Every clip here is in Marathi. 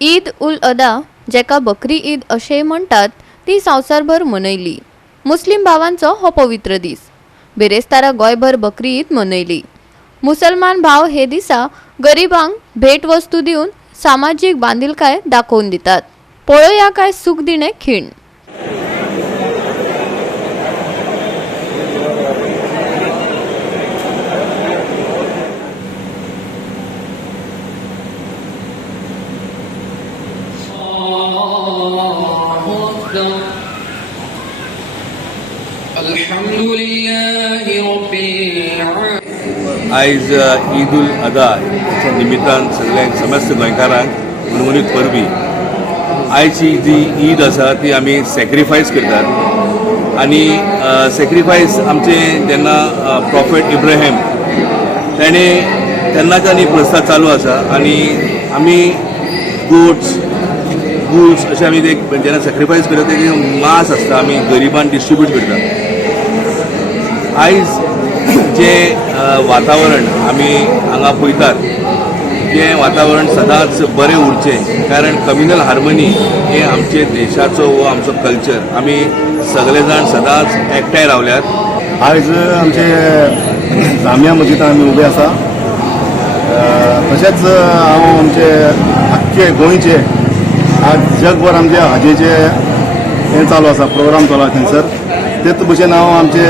ईद उल अदा जेका बकरी ईद अशेंय म्हणटात ती संवसारभर मनयली। मुस्लिम भावांचो हो पवित्र दीस। बेरेस्तारा गोंयभर बकरी ईद मनयली। मुसलमान भाव हे दिसा गरिबांक भेट वस्तू दिवन सामाजिक बांदिलकाय दाखोवन दितात। पळोवया काय सूख दिणे खीण। आयज ईद उल अदा निमित्तान सगळ्यांक समस्त गोंयकारांक मनमनीत परबी। आयची जी ईद आसा ती आमी सॅक्रिफायस करतात आनी सॅक्रिफायस आमचे जेन्ना प्रॉफेट इब्राहीम तेन्नाच्यान ही प्रस्ता चालू आसा आनी आमी गोट्स बुल्स अशें आमी जेन्ना सॅक्रिफायस करता तेजे मांस आसता आमी गरिबांक डिस्ट्रिब्यूट करतात। आयज जे वातावरण आमी हांगा पळयतात तें वातावरण सदांच बरें उरचें, कारण कम्युनल हार्मनी हे आमचे देशाचो वो आमचो कल्चर। आमी सगळे जाण सदांच एकठांय रावल्यात। आयज आमचे जामिया मस्जिदांत आमी उबे आसा। तशेंच हांव आमचे आख्खे गोंयचे आज जगभर आमचे हाजेचे हें चालू आसा, प्रोग्राम चालू आसा थंयसर। तेच भशेन हांव आमचे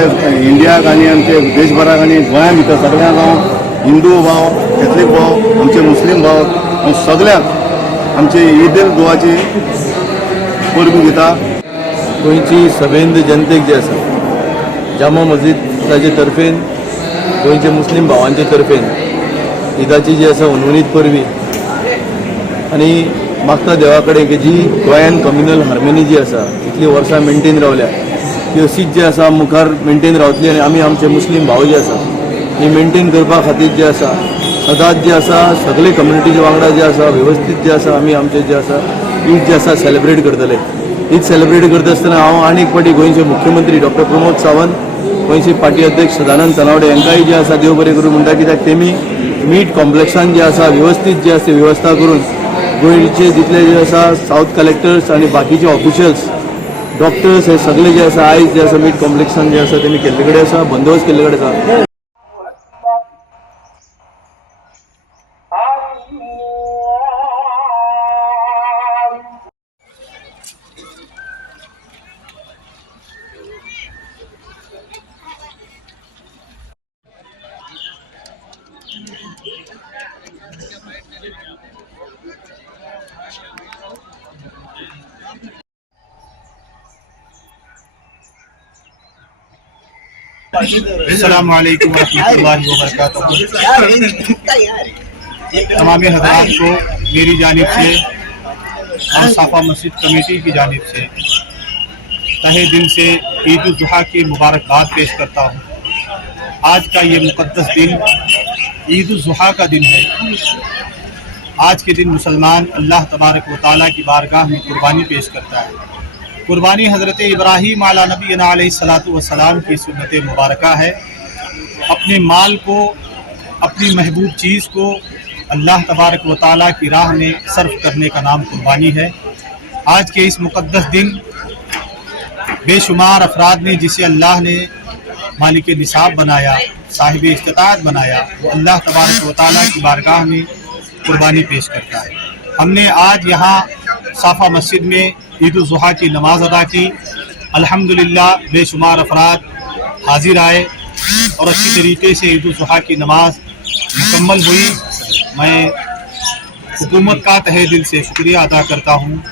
इंडियाक आनी आमचे देशभराक आनी गोंया भितर सगळ्यांक हांव हिंदू भाव, कॅथलीक भाव, आमचे मुस्लीम भाव हांव सगळ्यांक आमचे ईद उल दुआची परबी दिता। गोंयची सभेंद जनतेक जे आसा जामा मस्जिदाचे तर्फेन गोंयचे मुस्लीम भावांचे तर्फेन ईदाची जी आसा उनवणीत परबी आनी मागता देवा कडेन की जी गोंयान कम्युनल हार्मनी जी आसा इतली वर्सां मेंटेन रावल्या ती अशीच जी आसा मुखार मेंटेन रावतली आनी आमी आमचे मुस्लीम भाव जे आसा ही मेंटेन करपा खातीर जे आसा सदांच जे आसा सगळे कम्युनिटीचे वांगडा जे आसा वेवस्थीत जे आसा आमी आमचे जे आसा ईद जे आसा सेलिब्रेट करतले। ईद सेलिब्रेट करता आसतना हांव आनी एक फावटी गोंयचे मुख्यमंत्री डॉक्टर प्रमोद सावंत, गोंयचे पार्टी अध्यक्ष सदानंद तनावडे हांकांय जे आसा देव बरें करूं म्हणटा, कित्याक तेमी मीट कॉम्प्लेक्सान जे आसा वेवस्थीत जे आसा वेवस्था करून गोंयचे जितले जे आसा साऊथ कलेक्टर्स आनी बाकीचे ऑफिशियल्स डॉक्टर्स हे सगळे जे आसा आयज जे आसा मीट कॉम्प्लेक्सान जे आसा तेमी केल्ले कडेन आसा, बंदोबस्त केल्ले कडेन आसा। अस्सलाम वालेकुम रहमतुल्लाहि व बरकातुहू। तमामी हज़रात को मेरी जानिब से और साफा मस्जिद कमेटी की जानिब से तहे दिल से ईद उल जुहा की मुबारकबाद पेश करता हूँ। आज का ये मुक़द्दस दिन ईद उल जुहा का दिन है। आज के दिन मुसलमान अल्लाह तबारक व तआला की बारगाह में कुर्बानी पेश करता है। कुर्बानी हज़रत इब्राहीम अला नबीना अलैहिस्सलातु वस्सलाम की सुन्नत मुबारका है। अपने माल को, अपनी महबूब चीज़ को अल्लाह तबारक व तआला की राह में सर्फ करने का नाम कुर्बानी है। आज के इस मुक़द्दस दिन बेशुमार अफराद ने जिसे अल्लाह ने मालिक निसाब बनाया, साहिब इस्तिताअत बनाया, वो अल्लाह तबारक व तआला की बारगाह में कुर्बानी पेश करता है। हमने आज यहाँ साफा मस्जिद में ईद उल जुहा की नमाज अदा की। अल्हम्दुलिल्लाह बेशुमार अफराद हाजिर आए और अच्छी तरीके से ईद उल जुहा की नमाज मुकम्मल हुई। मैं हुकूमत का तहे दिल से शुक्रिया अदा करता हूँ।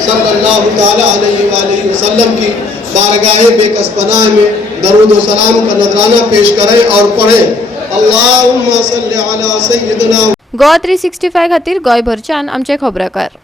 सल्लल्लाहु ताला अलैहि वसल्लम की बारगाह बेकसपनाह में दरूद व सलाम का नजराना पेश करें और पढ़ें। अल्लाहुम्मा सल्ली अला सय्यिदिना। गोवा 365 खातीर गोंयभरच्यान आमचे खबराकार।